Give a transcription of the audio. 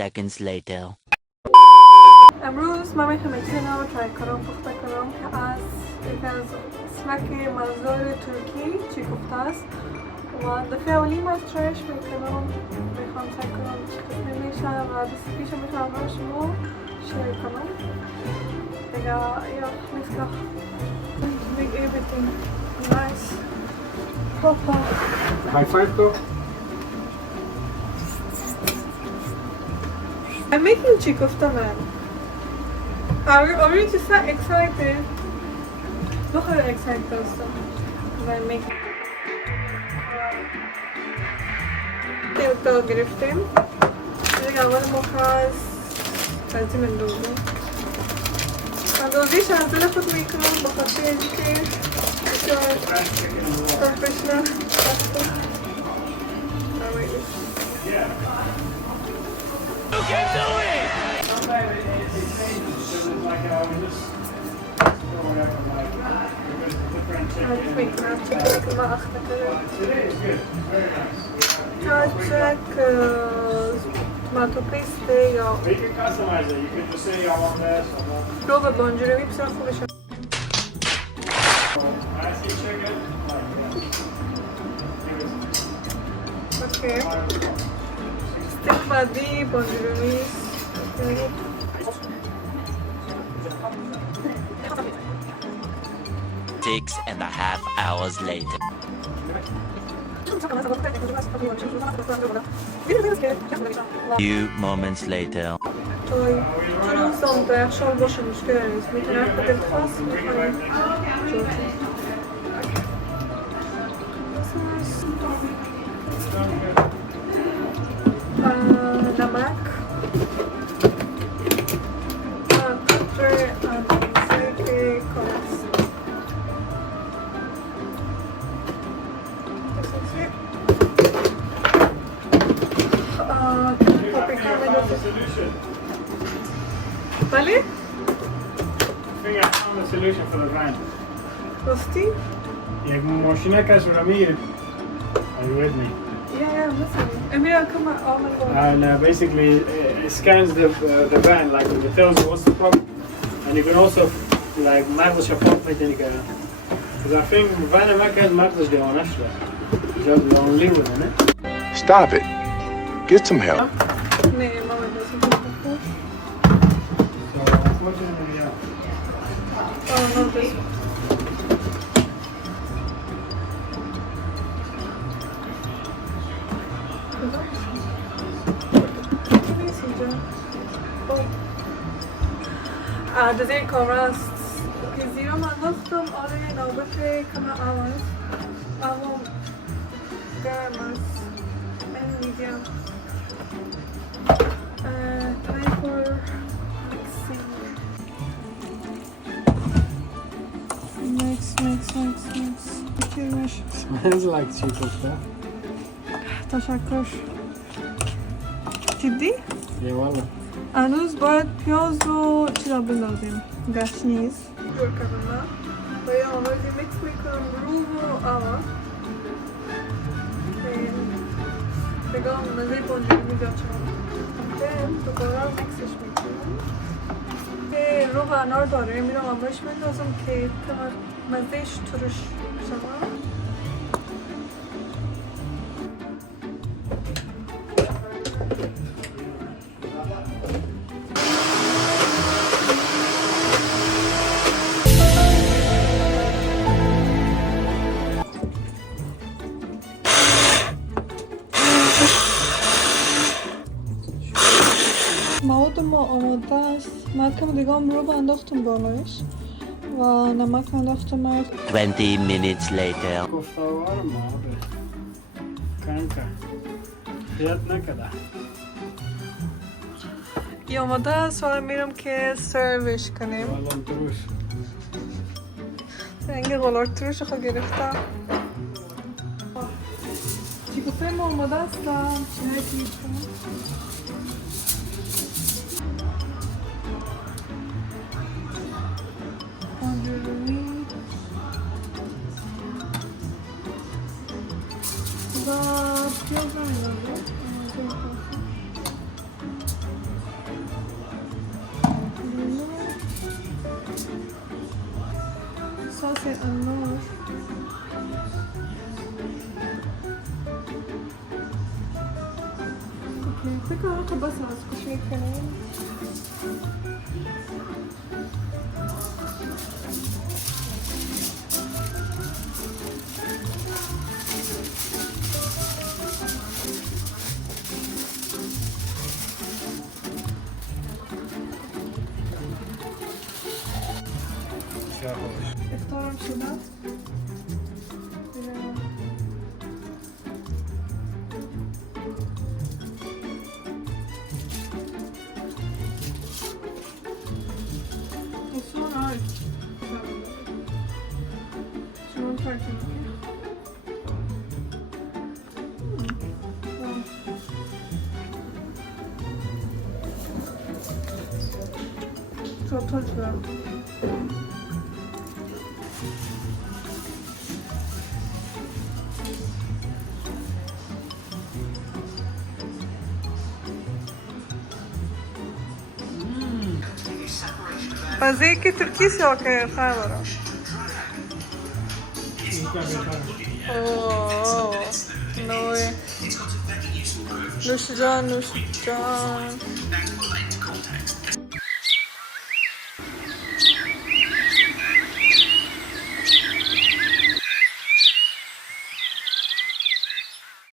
seconds later. امروز من میخوام یک چیز نو ترای کنم، پخته کنم که از یکی از اسنک مزدار ترکی چی کوفته است و دفعه اولی من ترایش میکنم، میخوام ترای کنم چی قسمه میشه و دستی پیش میخوام با شما شیر کنم دیگه. یا let's go. Make everything nice. Papa. High five though. I'm making çiğ köfte, man. Are you just so excited? Look how excited I am. I'm making. تلتا گرفتیم. دیگه اول مخاز تنظیم دوزه. دوزیش از دل خود میکنم با خاطر اینکه بسیار پروفشنال هستم. You can do it! عاشق tomato paste یا رو به بانجوروی بسیار خوبشه. اوکی استیک بعدی بانجوروی 6.5 hours later. Few moments later. توی چون سام تا یخشال باشه مشکل نیست، میتونه هر کدوم خاص میکنیم جوتی. نمک قطره سیک کارست. Vale? I think I found a solution for the van. راستی؟ یک ماشینه که رو میگیرید. Are you with me? Yeah, listening. Emira, come on. Oh my god. And basically it scans the van, like it tells you what's the problem. And you can also like مغزش پاک میکنی که because I think van ما که مغزش دیوانه شده. just lonely بودنه. Stop it. Get some help. نه ماما doesn't have the push. So unfortunately, yeah. Oh no, this one. نظیری کامرا است که زیرا من داشتم آره نوبت کم اول اما گرم است من میگم time for mix. Smells like çiğ köfte. تشکر. جدی؟ یه والا. هنوز باید پیاز و چیزا بندازیم گشنیز جور کنم من و یه آمازی میکس میکنم رو و آوا دیگه مزه بانجوری میگم چون دوباره میکسش میکنم رو و انار داره میرم آماش میندازم که مزهش ترش شما مواد ما آماده است. من کم دیگه هم رو انداختم بالایش و نمک انداختم. 20 minutes later. گفتاوار ما به کنکا یاد نکده. ای آماده است و میرم که سروش کنیم. والان تروش. رنگ غلار تروش خود گرفتم. چی کوفته ما آماده است. چی هیچ کنم. صوص النور. اوكي فكرة هاخد بس شوية كلام. اختارم شده. شلون ترکی çok tatlı. غذایی که ترکی ساکه خبرم. اوه نوی نوش جان نوش جان.